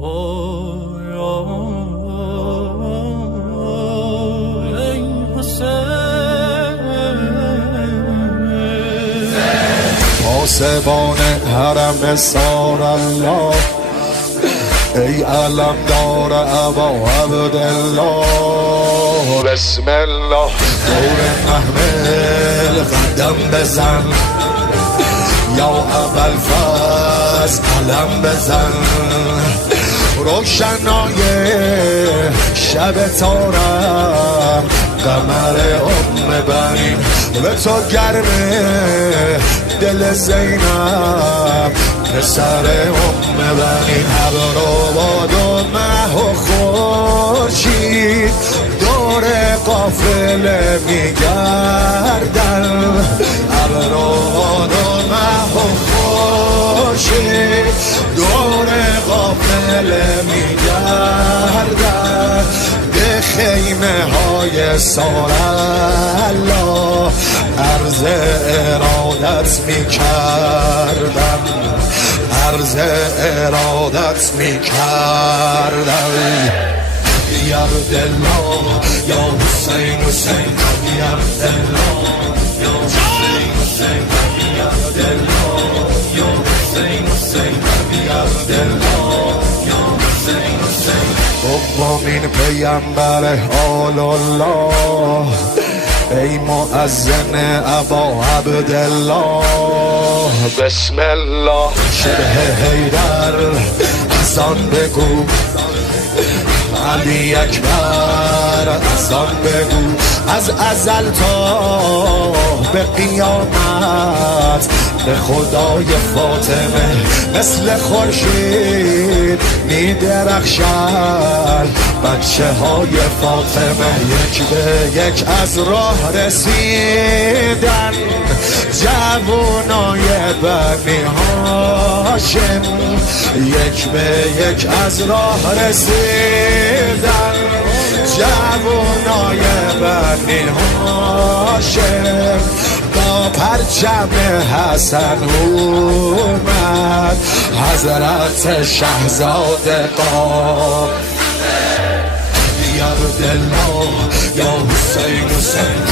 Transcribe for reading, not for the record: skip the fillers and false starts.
پاسبان حرم سار الله، ای علمدار ابا عبدالله، بسم الله دور محمل قدم بزن، یا ابوالفضل علم بزن، روشنای شب تارم قمر بنین، به تو گرمه دل زینب پسر بنین، ابر و باد و مه و خورشید دور قافله میگردن، ابر و باد و مه و خورشید دور قافله میگردن، به خیمه های سار الله عرض ارادت میکردم، عرض ارادت میکردم. یا عبدالله یا حسین حسین یا عبدالله یا حسین حسین یا عبدالله یا حسین حسین یا عبدالله یا حسین حسین. دومین پیامبر آل الله، ای مؤذن ابا عبدالله، بسم الله شبه حیدر از آن بگو، علی اکبر از آن بگو، از ازل تا به قیامت به خدای فاطمه مثل خورشید میدرخشن بچه های فاطمه، یک به یک از راه رسیدن جوانای بنی هاشم، یک به یک از راه رسیدن جوانای بنی هاشم، با پرچم حسن اومد حضرت شهزاده قام، یا عبدالله یا حسین حسین